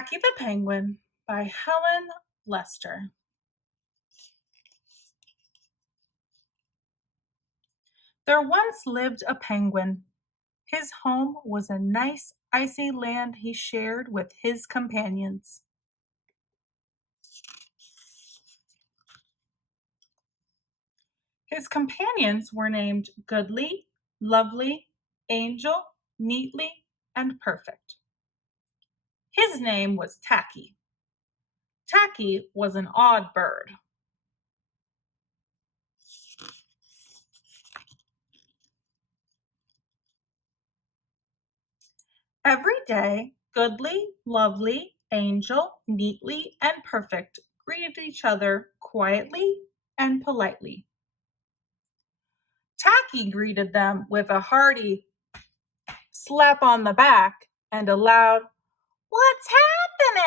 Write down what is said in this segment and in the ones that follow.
Tacky the Penguin by Helen Lester. There once lived a penguin. His home was a nice icy land he shared with his companions. His companions were named Goodly, Lovely, Angel, Neatly, and Perfect. His name was Tacky. Tacky was an odd bird. Every day, Goodly, Lovely, Angel, Neatly, and Perfect greeted each other quietly and politely. Tacky greeted them with a hearty slap on the back and a loud, "What's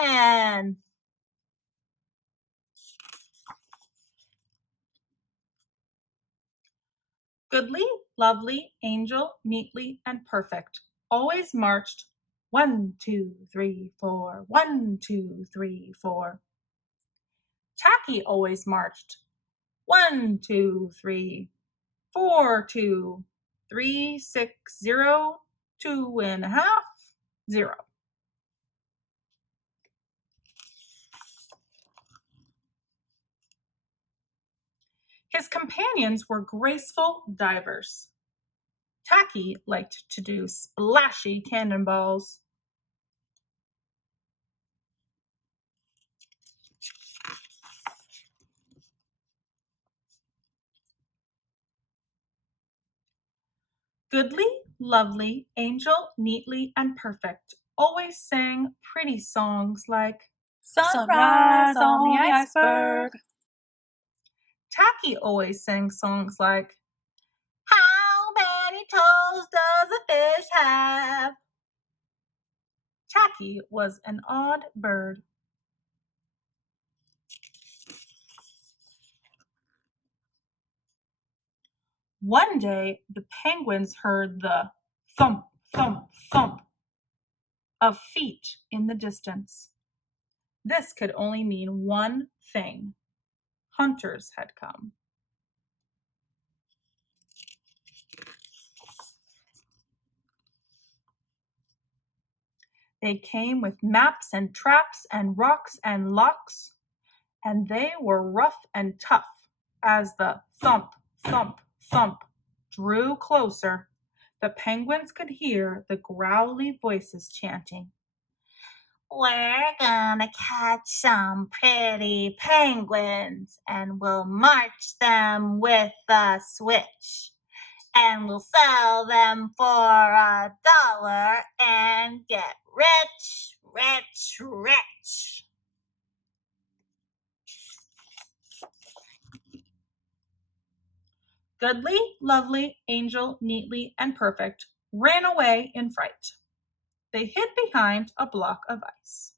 happening?" Goodly, Lovely, Angel, Neatly, and Perfect always marched 1, 2, 3, 4, 1, 2, 3, 4. Tacky always marched 1, 2, 3, 4, 2, 3, 6, 0, 2.5, 0. His companions were graceful divers. Tacky liked to do splashy cannonballs. Goodly, Lovely, Angel, Neatly, and Perfect always sang pretty songs like Sunrise on the iceberg. Tacky always sang songs like How many toes does a fish have? Tacky was an odd bird. One day, the penguins heard the thump, thump, thump of feet in the distance. This could only mean one thing. Hunters had come. They came with maps and traps and rocks and locks, and they were rough and tough. As the thump, thump, thump drew closer, the penguins could hear the growly voices chanting, "We're gonna catch some pretty penguins, and we'll march them with a switch. And we'll sell them for $1 and get rich, rich, rich." Goodly, Lovely, Angel, Neatly, and Perfect ran away in fright. They hid behind a block of ice.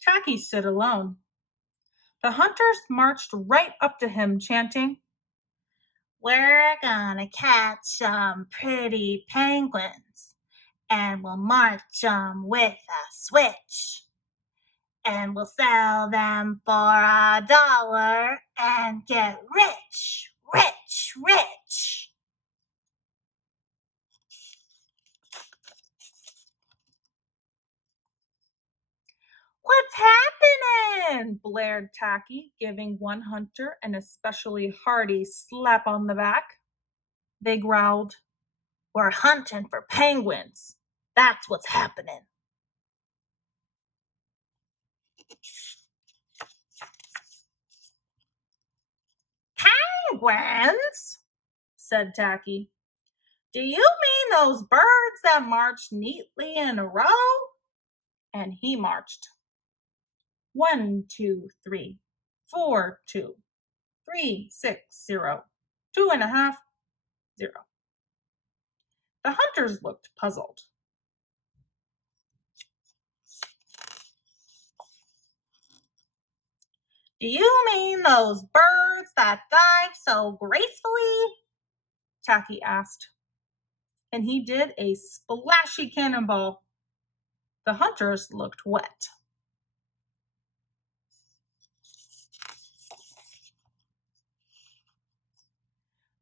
Tacky stood alone. The hunters marched right up to him, chanting, "We're gonna catch some pretty penguins, and we'll march them with a switch. And we'll sell them for $1 and get rich, rich, rich." "What's happening?" blared Tacky, giving one hunter an especially hearty slap on the back. They growled, "We're hunting for penguins. That's what's happening." "Penguins?" said Tacky. "Do you mean those birds that march neatly in a row?" And he marched 1, 2, 3, 4, 2, 3, 6, 0, 2.5, 0. The hunters looked puzzled. "Do you mean those birds that dive so gracefully?" Tacky asked. and he did a splashy cannonball. The hunters looked wet.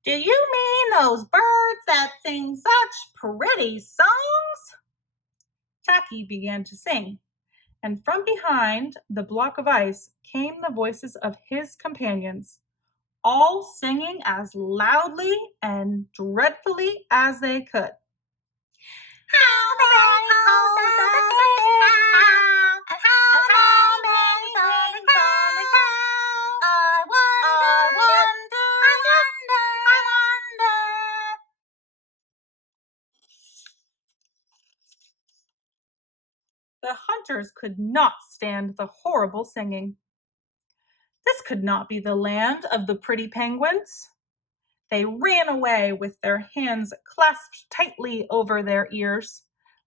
Do you mean those birds that sing such pretty songs? Tacky began to sing, and from behind the block of ice came the voices of his companions, all singing as loudly and dreadfully as they could. How many toes does a fish have? And how many wings on a cow? I wonder. The hunters could not stand the horrible singing. This could not be the land of the pretty penguins. They ran away with their hands clasped tightly over their ears,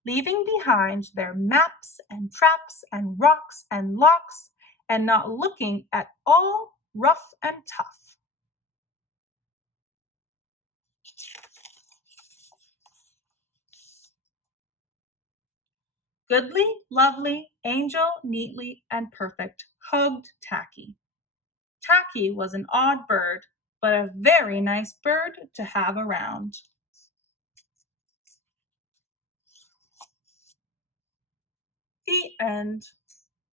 leaving behind their maps and traps and rocks and locks, and not looking at all rough and tough. Goodly, lovely, angel, neatly, and perfect, hugged Tacky. Tacky was an odd bird, but a very nice bird to have around. The end.